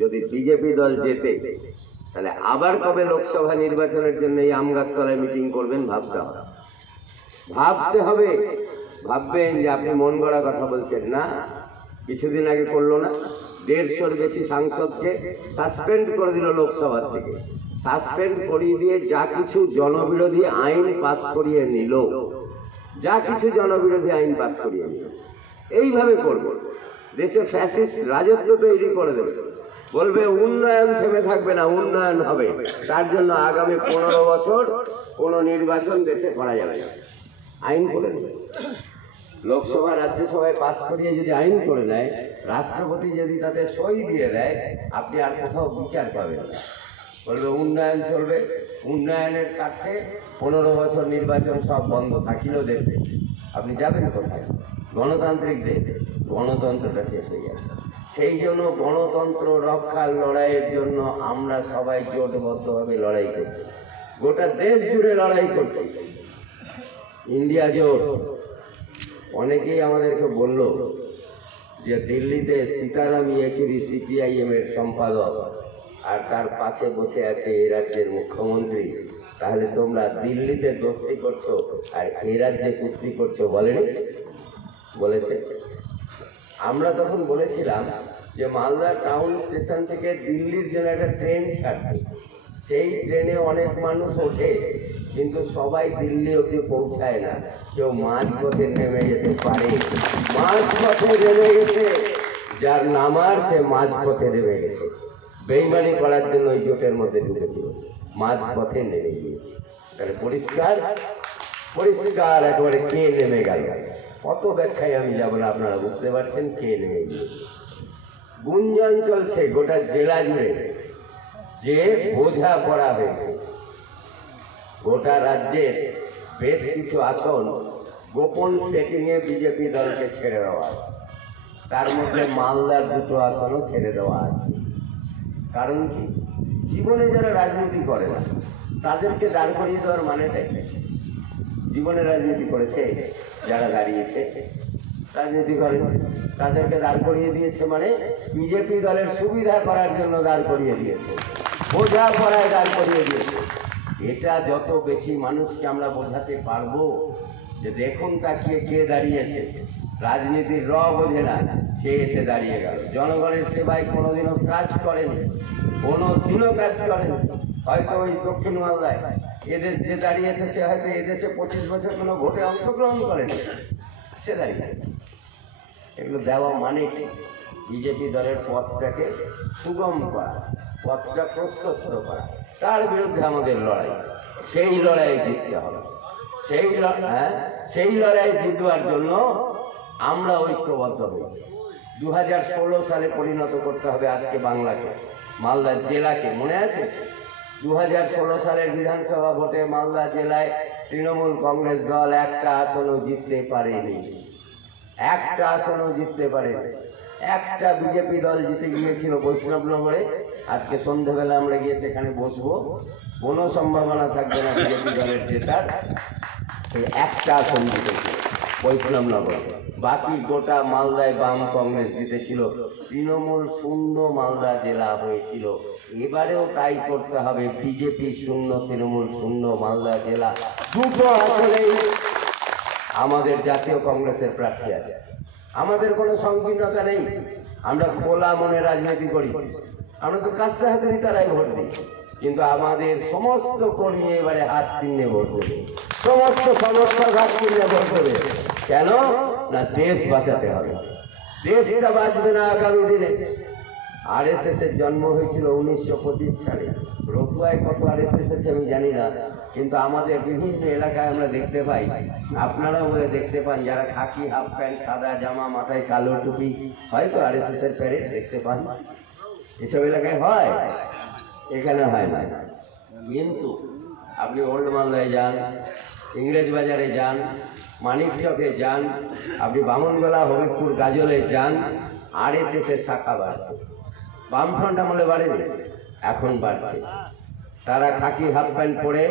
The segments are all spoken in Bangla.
যদি বিজেপি দল জেতে তাহলে আবার কবে লোকসভা নির্বাচনের জন্য এই আমগাছতলায় মিটিং করবেন ভাবতে হবে। ভাববেন যে আপনি মন গড়া কথা বলছেন না। কিছুদিন আগে করলো না, 150-র বেশি সাংসদকে সাসপেন্ড করে দিল লোকসভা থেকে। সাসপেন্ড করিয়ে দিয়ে যা কিছু জনবিরোধী আইন পাস করিয়ে নিল, এইভাবে করবো। দেশে ফ্যাসিস্ট রাজত্ব তৈরি করে দেবে, বলবে উন্নয়ন থেমে থাকবে না, উন্নয়ন হবে। তার জন্য আগামী 15 বছর কোন নির্বাচন দেশে করা যাবে না, আইন করে দেবে। লোকসভা রাজ্যসভায় পাস করিয়ে যদি আইন করে নেয়, রাষ্ট্রপতি যদি তাতে সই দিয়ে দেয়, আপনি আর কোথাও বিচার পাবেন না। বলবে উন্নয়ন চলবে, উন্নয়নের স্বার্থে 15 বছর নির্বাচন সব বন্ধ থাকিলেও দেশে আপনি যাবেন কোথায়? গণতান্ত্রিক দেশ, গণতন্ত্রটা শেষ হয়ে যাবে। সেই জন্য গণতন্ত্র রক্ষার লড়াইয়ের জন্য আমরা সবাই জোটবদ্ধভাবে লড়াই করছি, গোটা দেশ জুড়ে লড়াই করছি। ইন্ডিয়া জোট। অনেকেই আমাদেরকে বলল যে দিল্লিতে সীতারাম ইয়েচুরি সিপিআইএম এর সম্পাদক আর তার পাশে বসে আছে এই রাজ্যের মুখ্যমন্ত্রী, তাহলে তোমরা দিল্লিতে দোস্তি করছো আর এই রাজ্যে কুস্তি করছো, বলেছে। আমরা তখন বলেছিলাম যে মালদা টাউন স্টেশন থেকে দিল্লির জন্য একটা ট্রেন ছাড়ছে, সেই ট্রেনে অনেক মানুষ ওঠে, কিন্তু সবাই দিল্লি অবধি পৌঁছায় না। কেউ মাঝপথে নেমে যেতে পারে, মাঝপথে নেমে গেছে, যার নামার সে মাঝপথে নেমে গেছে। বেইমানি করার জন্য ওই জোটের মধ্যে ঢুকেছিল, মাঝপথে নেমে গিয়েছে। তাহলে পরিষ্কার একেবারে কে নেমে গেল, কত ব্যাখ্যায় আমি যাব না, আপনারা বুঝতে পারছেন কে নেমে গিয়েছে। গুঞ্জন চলছে গোটা জেলা জুড়ে যে বোঝা পড়া হয়েছে। গোটা রাজ্যের বেশ কিছু আসন গোপন সেটিংয়ে বিজেপি দলকে ছেড়ে দেওয়া আছে, তার মধ্যে মালদার 2টো আসনও ছেড়ে দেওয়া আছে। কারণ কি? জীবনে যারা রাজনীতি করে না তাদেরকে দাঁড় করিয়ে দেওয়ার মানেটাই, জীবনে রাজনীতি করেছে যারা দাঁড়িয়েছে, রাজনীতি করেন তাদেরকে দাঁড় করিয়ে দিয়েছে, মানে বিজেপি দলের সুবিধা করার জন্য দাঁড় করিয়ে দিয়েছে, বোঝা পড়ায় দাঁড় করিয়ে দিয়েছে। এটা যত বেশি মানুষকে আমরা বোঝাতে পারবো যে দেখুন তাকিয়ে কে দাঁড়িয়েছে, রাজনীতির বোঝে না, সে এসে দাঁড়িয়ে গেল। জনগণের সেবায় কোনোদিনও কাজ করেনি, কোনোদিনও কাজ করেনি। হয়তো ওই দক্ষিণ মালদায় এদের যে দাঁড়িয়েছে সে হয়তো এদেশে 25 বছর কোনো ভোটে অংশগ্রহণ করেনি, সে দাঁড়িয়ে। এগুলো দেওয়া মানে কি? বিজেপি দলের পথটাকে সুগম করা, পথটা প্রশস্ত করা, তার বিরুদ্ধে আমাদের লড়াই। সেই লড়াই জিততে হবে, সেই লড়াই জিতবার জন্য আমরা ঐক্যবদ্ধ হয়েছি। 2016 সালে পরিণত করতে হবে আজকে বাংলাকে, মালদা জেলাকে। মনে আছে 2016 সালের বিধানসভা ভোটে মালদা জেলায় তৃণমূল কংগ্রেস দল একটা আসনও জিততে পারেনি, একটা আসনও জিততে পারেনি। একটা বিজেপি দল জিতে গিয়েছিল বৈষ্ণবনগরে। আজকে সন্ধ্যাবেলা আমরা গিয়ে সেখানে বসবো, কোনো সম্ভাবনা থাকবে না বিজেপি দলের জেতার। একটা আসন জিতেছিল বৈষ্ণবনগরে, বাকি গোটা মালদায় বাম কংগ্রেস জিতেছিল, তৃণমূল শূন্য মালদা জেলা হয়েছিল। এবারেও তাই করতে হবে, বিজেপি শূন্য, তৃণমূল শূন্য মালদা জেলা। 2টো আসলেই আমাদের জাতীয় কংগ্রেসের প্রার্থী আছে। আমাদের কোনো সংকীর্ণতা নেই, আমরা খোলা মনে রাজনীতি করি। আমরা তো কাস্তে হাতুড়ি তারাই ভোট দিই, কিন্তু আমাদের সমস্ত কর্মী এবারে হাত চিহ্নে ভোট দেবে, সমস্ত সমর্থক হাত চিহ্নে ভোট দেবে। কেন না? দেশ বাঁচাতে হবে, দেশটা বাঁচবে না আগামী দিনে। RSS এর জন্ম হয়েছিল 1925 সালে। রতুয়ায় কত RSS আছে আমি জানি না, কিন্তু আমাদের বিভিন্ন এলাকায় আমরা দেখতে পাই, আপনারাও বোধহয় দেখতে পান, যারা খাকি হাফ প্যান্ট, সাদা জামা, মাথায় কালো টুপি, হয়তো RSS এর প্যারেড দেখতে পান। এসব এলাকায় হয়, এখানে হয় না। কিন্তু আপনি ওল্ড মালদায় যান, ইংরেজ বাজারে যান, মানিকচকে যান, আপনি বামনগোলা, হবিবপুর, গাজলে যান, RSS এর শাখা বাড়ছে। বামফ্রন্ট আমলে বাড়েনি, এখন বাড়ছে। তারা খাকি হাফ প্যান্ট পরে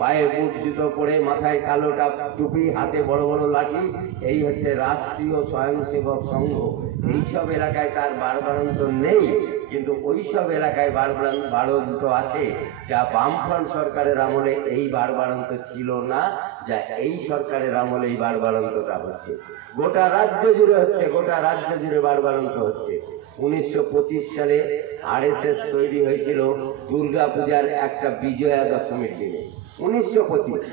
পায়ে বুট জুতো পরে, মাথায় কালো টুপি, হাতে বড় বড় লাঠি, এই হচ্ছে রাষ্ট্রীয় স্বয়ংসেবক সংঘ। এইসব এলাকায় তার বাড়বাড়ন্ত নেই, কিন্তু ওইসব এলাকায় বাড়বাড়ন্ত আছে যা বামফ্রন্ট সরকারের আমলে এই বাড়বাড়ন্ত ছিল না, যা এই সরকারের আমলে এই বাড়বাড়ন্তটা হচ্ছে। গোটা রাজ্য জুড়ে হচ্ছে, গোটা রাজ্য জুড়ে বাড়বাড়ন্ত হচ্ছে। 1925 সালে আরএসএস তৈরি হয়েছিল দুর্গা পূজার একটা বিজয়া দশমীর দিনে। 1925,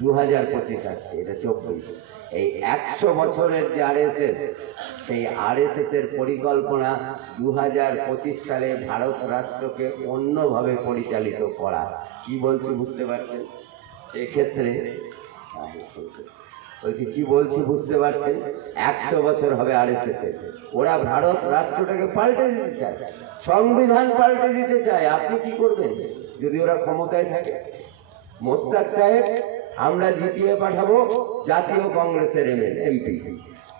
2025 আসছে, এটা 24। এই 100 বছরের যে আরএসএস, সেই আরএসএস এর পরিকল্পনা 2025 সালে ভারত রাষ্ট্রকে অন্যভাবে পরিচালিত করা। কি বলছি বুঝতে পারছেন? সেক্ষেত্রে বলছি কি বলছি বুঝতে পারছেন? 100 বছর হবে আরএসএস এর। ওরা ভারত রাষ্ট্রটাকে পাল্টে দিতে চায়, সংবিধান পাল্টে দিতে চায়। আপনি কি করবেন যদি ওরা ক্ষমতায় থাকে? মোস্তাক সাহেব আমরা জিতিয়ে পাঠাবো জাতীয় কংগ্রেসের এমপি,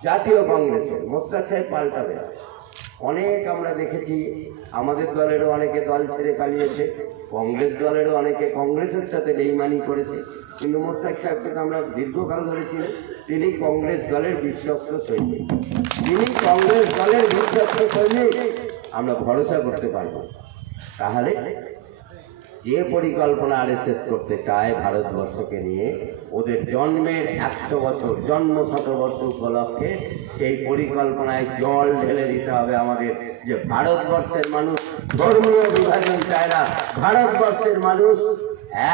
জাতীয় কংগ্রেসের। মোস্তাক সাহেব পাল্টাবে না। অনেক আমরা দেখেছি, আমাদের দলেরও অনেকে দল ছেড়ে পালিয়েছে, কংগ্রেস দলেরও অনেকে কংগ্রেসের সাথে বেইমানি করেছে, কিন্তু মোস্তাক সাহেবকে তো আমরা দীর্ঘকাল ধরেছিলাম। তিনি কংগ্রেস দলের বিশ্বস্ত সৈনিক, তিনি কংগ্রেস দলের বিশ্বস্ত সৈনিক, আমরা ভরসা করতে পারবো। তাহলে যে পরিকল্পনা আরএসএস করতে চায় ভারতবর্ষকে নিয়ে, ওদের জন্মের 100 বছর, জন্ম শতবর্ষ উপলক্ষে সেই পরিকল্পনায় জল ঢেলে দিতে হবে আমাদের। যে ভারতবর্ষের মানুষ ধর্মীয় বিভাজন চায় না, ভারতবর্ষের মানুষ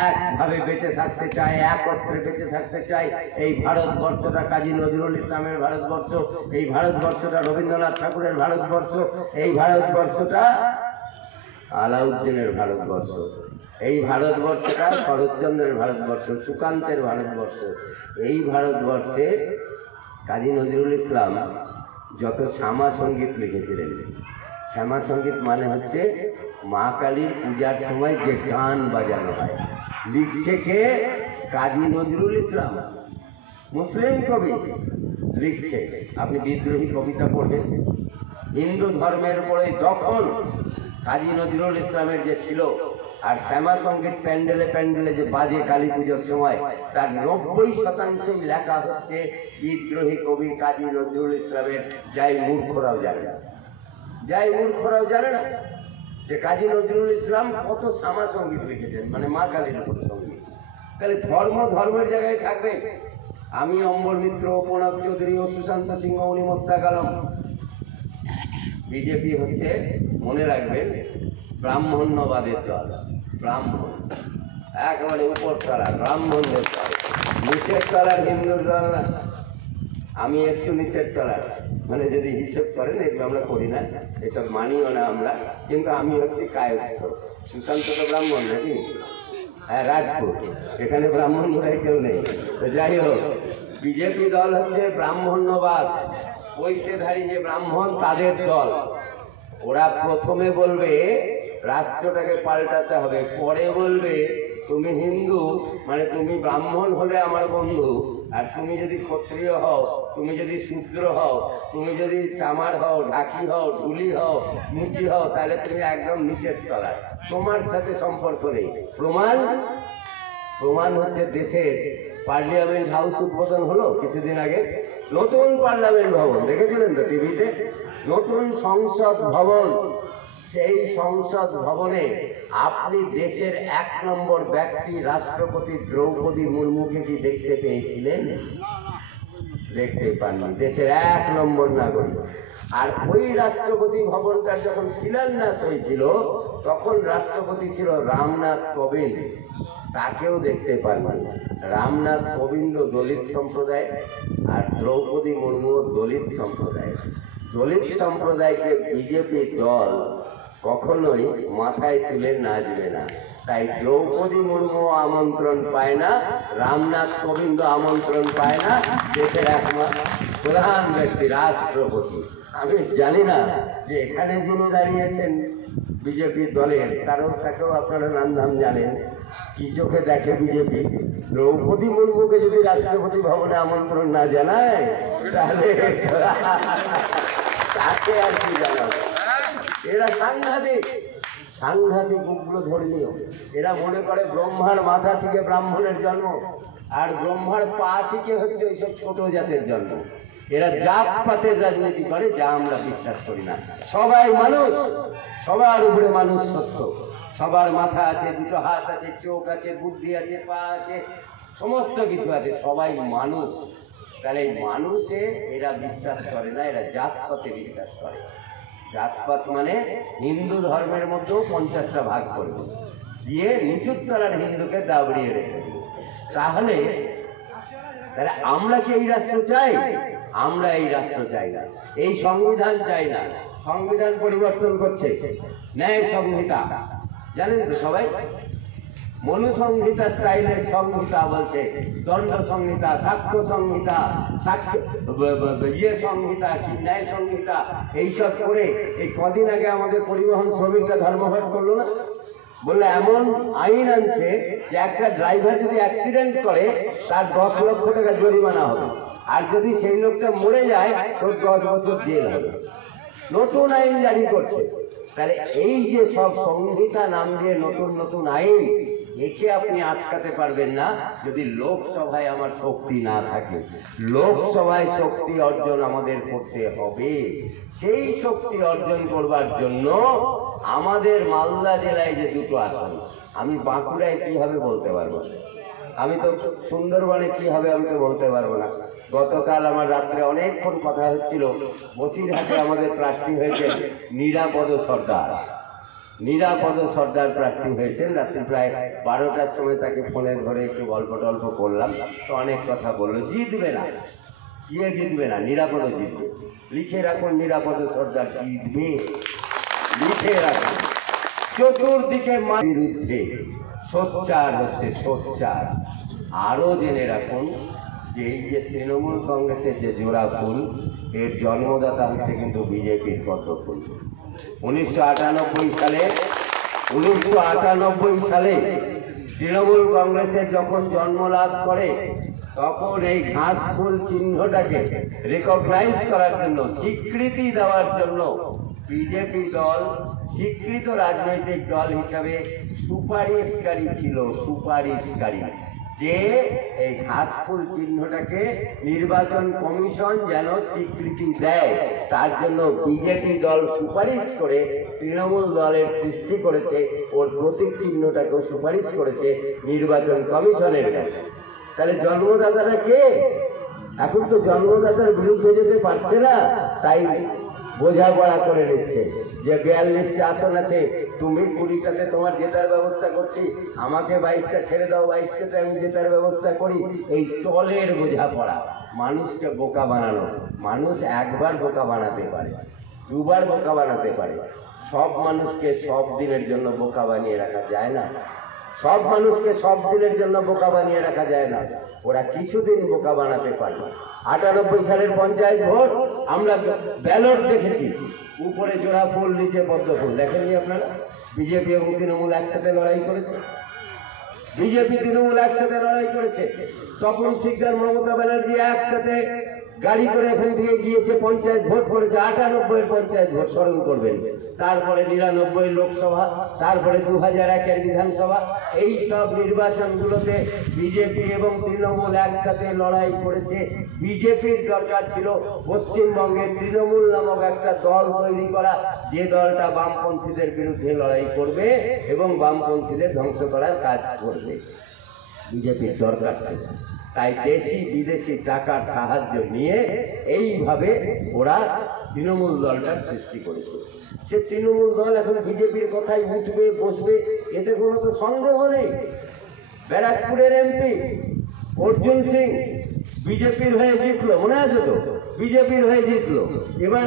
একভাবে বেঁচে থাকতে চায়, একত্রে বেঁচে থাকতে চায়। এই ভারতবর্ষটা কাজী নজরুল ইসলামের ভারতবর্ষ, এই ভারতবর্ষটা রবীন্দ্রনাথ ঠাকুরের ভারতবর্ষ, এই ভারতবর্ষটা আলাউদ্দিনের ভারতবর্ষ, এই ভারতবর্ষটা শরৎচন্দ্রের ভারতবর্ষ, সুকান্তের ভারতবর্ষ। এই ভারতবর্ষে কাজী নজরুল ইসলাম যত শ্যামা সঙ্গীত লিখেছিলেন, শ্যামা সঙ্গীত মানে হচ্ছে মা কালীর পূজার সময় যে গান বাজানো হয়, লিখছে কে? কাজী নজরুল ইসলাম, মুসলিম কবি লিখছে। আপনি বিদ্রোহী কবিতা পড়বেন, হিন্দু ধর্মের উপরে দখল কাজী নজরুল ইসলামের যে ছিল, আর শ্যামা সঙ্গীত প্যান্ডেলে প্যান্ডেলে যে বাজে কালী পুজোর সময়, তার 90% লেখা হচ্ছে বিদ্রোহী কবি কাজী নজরুল ইসলামের। যাই মূর্খরাও জানে না, যাই মূর্খরাও জানে না যে কাজী নজরুল ইসলাম কত শ্যামা সঙ্গীত লিখেছেন, মানে মা কালীর উপর সঙ্গীত। তাহলে ধর্ম ধর্মের জায়গায় থাকবে। আমি অম্বর মিত্র, প্রণব চৌধুরী ও সুশান্ত সিংহ, উনি মোস্তাক আলম। বিজেপি হচ্ছে, মনে রাখবেন, ব্রাহ্মণ্যবাদের দল। ব্রাহ্মণ একেবারে উপর তলার ব্রাহ্মণদের দল, নিচের তলার হিন্দুর দল না। আমি একটু নিচের তলার, মানে যদি হিসেব করেন, এগুলো আমরা করি না, এসব মানিও না আমরা, কিন্তু আমি হচ্ছি কায়স্থ। সুশান্ত তো ব্রাহ্মণ নাকি? হ্যাঁ, রাজপুত, এখানে ব্রাহ্মণ বলে কেউ নেই। তো যাই হোক, বিজেপি দল হচ্ছে ব্রাহ্মণ্যবাদ, ঐক্যধারী যে ব্রাহ্মণ তাদের দল। ওরা প্রথমে বলবে রাষ্ট্রটাকে পাল্টাতে হবে, পরে বলবে তুমি হিন্দু মানে তুমি ব্রাহ্মণ হলে আমার বন্ধু, আর তুমি যদি ক্ষত্রিয় হও, তুমি যদি শূদ্র হও, তুমি যদি চামার হও, ঢাকি হও, ঢুলি হও, মুচি হও, তাহলে তুমি একদম নিচের তলায়, তোমার সাথে সম্পর্ক নেই। প্রমাণ হচ্ছে দেশের পার্লামেন্ট হাউস উদ্বোধন হলো কিছুদিন আগে, নতুন পার্লামেন্ট ভবন দেখেছিলেন তো টিভিতে, নতুন সংসদ ভবন। সেই সংসদ ভবনে আপনি দেশের 1 নম্বর ব্যক্তি রাষ্ট্রপতি দ্রৌপদী মুর্মুকে কি দেখতে পেয়েছিলেন? দেখতে পাননি, দেশের 1 নম্বর নাগরিক। আর ওই রাষ্ট্রপতি ভবনটার যখন শিলান্যাস হয়েছিল, তখন রাষ্ট্রপতি ছিল রামনাথ কোবিন্দ, তাকেও দেখতে পাননি। রামনাথ কোবিন্দ দলিত সম্প্রদায়, আর দ্রৌপদী মুর্মু দলিত সম্প্রদায়। দলিত সম্প্রদায়কে বিজেপি দল কখনোই মাথায় তুলে নাচবে না। তাই দ্রৌপদী মুর্মু আমন্ত্রণ পায় না, রামনাথ কোবিন্দ আমন্ত্রণ পায় না, দেশের একমাত্র প্রধান ব্যক্তি রাষ্ট্রপতি। আমি জানি না যে এখানে যিনি দাঁড়িয়েছেন বিজেপি দলের, তাকেও আপনারা নাম ধাম জানেন, কি চোখে দেখে বিজেপি? দ্রৌপদী মুর্মুকে যদি রাষ্ট্রপতি ভবনে আমন্ত্রণ না জানায়, তাহলে তাকে আর কি জানাবে? এরা সাংঘাতিক সাংঘাতিক উগ্র ধর্মীয়। এরা মনে করে ব্রহ্মার মাথা থেকে ব্রাহ্মণের জন্ম, আর ব্রহ্মার পা থেকে হচ্ছে ওইসব ছোট জাতের জন্ম। এরা জাতপাতের রাজনীতি করে, যা আমরা বিশ্বাস করি না। সবাই মানুষ, সবার উপরে মানুষ সত্য। সবার মাথা আছে, দুটো হাত আছে, চোখ আছে, বুদ্ধি আছে, পা আছে, সমস্ত কিছু আছে, সবাই মানুষ। তাহলে এই মানুষে এরা বিশ্বাস করে না, এরা জাতপাতে বিশ্বাস করে। জাতপাত মানে হিন্দু ধর্মের মধ্যেও 50টা ভাগ করবে, দিয়ে নিচুর তলার হিন্দুকে দাবড়িয়ে রেখে দেবে। তাহলে আমরা কি এই রাষ্ট্র চাই? আমরা এই রাষ্ট্র চাই না, এই সংবিধান চাই না। সংবিধান পরিবর্তন করছে, ন্যায় সংহিতা জানেন তো সবাই, মনুসংহিতা স্টাইলের সংহিতা বলছে, দণ্ড সংহিতা, সাক্ষ্য সংহিতা, সংহিতা কি ন্যায় সংহিতা, এইসব করে এই কদিন আগে আমাদের পরিবহন শ্রমিকরা ধর্মঘট করলো না? বললে এমন আইন আনছে যে একটা ড্রাইভার যদি অ্যাক্সিডেন্ট করে তার 10 লক্ষ টাকা জরিমানা হবে, আর যদি সেই লোকটা মরে যায় তোর 10 বছর জেল হবে। নতুন আইন জারি করছে। তাহলে এই যে সব সংহিতা নাম দিয়ে নতুন নতুন আইন, একে আপনি আটকাতে পারবেন না যদি লোকসভায় আমার শক্তি না থাকে। লোকসভায় শক্তি অর্জন আমাদের করতে হবে। সেই শক্তি অর্জন করবার জন্য আমাদের মালদা জেলায় যে দুটো আসন, আমি বাঁকুড়ায় কি হবে বলতে পারবো না, আমি তো সুন্দরবনে কি হবে আমি তো বলতে পারবো না। গতকাল আমার রাত্রে অনেকক্ষণ কথা হচ্ছিল, বসিরহাটে আমাদের প্রার্থী হয়েছে নিরাপদ সর্দার। নিরাপদ সর্দার প্রার্থী হয়েছেন। রাত্রি প্রায় 12টার সময় তাকে ফোনে ধরে একটু গল্প টল্প করলাম, তো অনেক কথা বললো। জিতবে না, কে জিতবে না? নিরাপদ জিতবে। লিখে রাখুন, নিরাপদ সর্দার জিতবে, লিখে রাখুন। চতুর্দিকে বিরুদ্ধে সোচ্চার হচ্ছে, সোচ্চার। আরও জেনে রাখুন যে এই যে তৃণমূল কংগ্রেসের যে জোড়া ফুল, এর জন্মদাতা হচ্ছে কিন্তু বিজেপির পদ্ম ফুল। 1998 সালে তৃণমূল কংগ্রেসের যখন জন্মলাভ করে, তখন এই ঘাস ফুল চিহ্নটাকে রেকগনাইজ করার জন্য, স্বীকৃতি দেওয়ার জন্য বিজেপি দল স্বীকৃত রাজনৈতিক দল হিসাবে সুপারিশকারী ছিল। সুপারিশকারী যে এই ঘাসফুল চিহ্নটাকে নির্বাচন কমিশন যেন স্বীকৃতি দেয়, তার জন্য বিজেপি দল সুপারিশ করে তৃণমূল দলের সৃষ্টি করেছে, ওর প্রতীক চিহ্নটাকেও সুপারিশ করেছে নির্বাচন কমিশনের কাছে। তাহলে জন্মদাতারা কে? এখন তো জন্মদাতার বিরুদ্ধে যেতে পারছে না, তাই বোঝাপড়া করে নিচ্ছে যে 42টা আসন আছে, তুমি 20টাতে তোমার জেতার ব্যবস্থা করছি, আমাকে 22টা ছেড়ে দাও, 22টাতে আমি জেতার ব্যবস্থা করি। এই দলের বোঝাপড়া, মানুষকে বোকা বানানো। মানুষ একবার বোকা বানাতে পারে, দুবার বোকা বানাতে পারে, সব মানুষকে সব দিনের জন্য বোকা বানিয়ে রাখা যায় না। সব মানুষকে সব দিনের জন্য বোকা বানিয়ে রাখা যায় না, ওরা কিছুদিন বোকা বানাতে পারে। 98 সালের পঞ্চায়েত ভোট আমরা ব্যালট দেখেছি, উপরে জোড়া ফুল, নিচে পদ্ম ফুল। দেখেননি আপনারা? বিজেপি এবং তৃণমূল একসাথে লড়াই করেছে। বিজেপি তৃণমূল একসাথে লড়াই করেছে। তপন শিকদার, মমতা ব্যানার্জি একসাথে গাড়ি করে এখান থেকে গিয়েছে, পঞ্চায়েত ভোট করেছে। 98 পঞ্চায়েত ভোট স্মরণ করবেন। তারপরে 99 লোকসভা, তারপরে 2001 বিধানসভা। এই সব নির্বাচনগুলোতে বিজেপি এবং তৃণমূল একসাথে লড়াই করেছে। বিজেপির দরকার ছিল পশ্চিমবঙ্গের তৃণমূল নামক একটা দল তৈরি করা, যে দলটা বামপন্থীদের বিরুদ্ধে লড়াই করবে এবং বামপন্থীদের ধ্বংস করার কাজ করবে। বিজেপির দরকার ছিল। তাই দেশি বিদেশি টাকার সাহায্য নিয়ে এইভাবে ওরা তৃণমূল দলটার সৃষ্টি করেছে। সে তৃণমূল দল এখন বিজেপির কথাই উঠবে বসবে, এতে কোনো তো সন্দেহ নেই। ব্যারাকপুরের এমপি অর্জুন সিং বিজেপির হয়ে জিতলো, মনে আছে তো? বিজেপির হয়ে জিতলো, এবার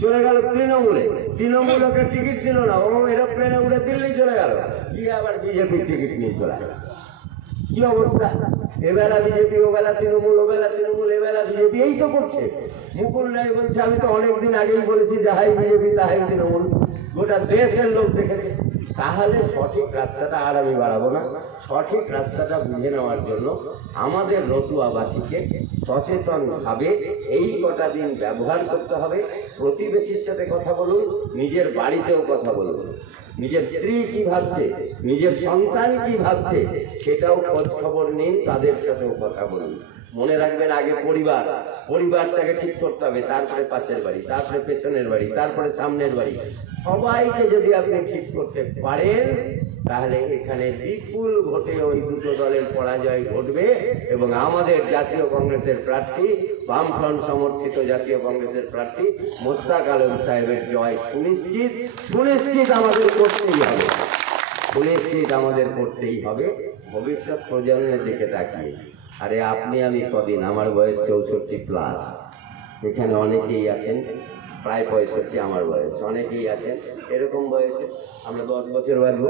চলে গেল তৃণমূলে। তৃণমূল ওকে টিকিট দিল না, ও এরোপ্লেনে উড়ে দিল্লি চলে গেল, গিয়ে আবার বিজেপির টিকিট নিয়ে চলে গেল। কি অবস্থা? এবেলা বিজেপি, ওবেলা তৃণমূল, ওবেলা তৃণমূল, এবেলা বিজেপি, এই তো করছে। মুকুল রায় বলছে, আমি তো অনেকদিন আগেই বলেছি যাহাই বিজেপি তাহাই তৃণমূল, গোটা দেশের লোক দেখেছে। তাহলে সঠিক রাস্তাটা আর আমি বাড়াবো না, সঠিক রাস্তাটা বুঝে নেওয়ার জন্য আমাদের রতুয়াবাসীকে সচেতনভাবে এই কটা দিন ব্যবহার করতে হবে। প্রতিবেশীর সাথে কথা বলুন, নিজের বাড়িতেও কথা বলুন, নিজের স্ত্রী কি ভাবছে, নিজের সন্তান কি ভাবছে সেটাও খোঁজ খবর নিন, তাদের সাথেও কথা বলুন। মনে রাখবেন, আগে পরিবারটাকে ঠিক করতে হবে, তারপরে পাশের বাড়ি, তারপরে পেছনের বাড়ি, তারপরে সামনের বাড়ি। সবাইকে যদি আপনি ঠিক করতে পারেন তাহলে এখানে বিপুল ভোটে ওই দুটো দলের পরাজয় ঘটবে এবং আমাদের জাতীয় কংগ্রেসের প্রার্থী, বামফ্রন্ট সমর্থিত জাতীয় কংগ্রেসের প্রার্থী মোস্তাক আলম সাহেবের জয় সুনিশ্চিত। আমাদের করতেই হবে, আমাদের করতেই হবে। ভবিষ্যৎ প্রজন্মের দিকে তাকিয়ে, আরে আপনি আমি কদিন, আমার বয়স 64+, এখানে অনেকেই আছেন প্রায় 65, আমার বয়স, অনেকেই আছেন এরকম বয়সে। আমরা 10 বছর বাঁচবো,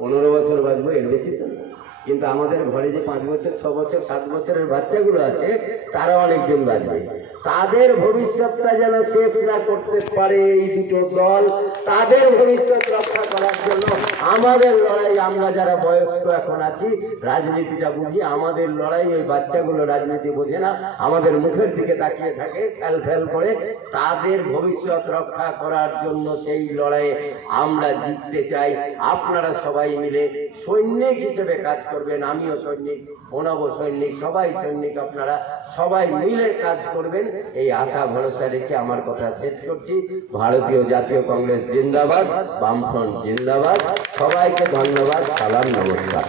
15 বছর বাঁচবো, এর বেশি তো না। কিন্তু আমাদের ঘরে যে 5 বছর, 6 বছর, 7 বছরের বাচ্চাগুলো আছে তারা অনেকদিন বাঁচবে। তাদের ভবিষ্যৎটা যেন শেষ না করতে পারে এই দুটো দল, তাদের ভবিষ্যৎ রক্ষা করার জন্য আমাদের লড়াই। আমরা যারা বয়স্ক এখন আছি, রাজনীতিটা বুঝি, আমাদের লড়াই। ওই বাচ্চাগুলো রাজনীতি বোঝে না, আমাদের মুখের দিকে তাকিয়ে থাকে ফ্যাল করে। তাদের ভবিষ্যৎ রক্ষা করার জন্য সেই লড়াইয়ে আমরা জিততে চাই। আপনারা সবাই মিলে সৈনিক হিসেবে কাজ করবেন, আমিও সৈনিক, প্রণব সৈনিক, সবাই সৈনিক, আপনারা সবাই মিলে কাজ করবেন, এই আশা ভরসা রেখে আমার কথা শেষ করছি। ভারতীয় জাতীয় কংগ্রেস জিন্দাবাদ, বামফ্রন্ট জিন্দাবাদ। সবাইকে ধন্যবাদ, সালাম, নমস্কার।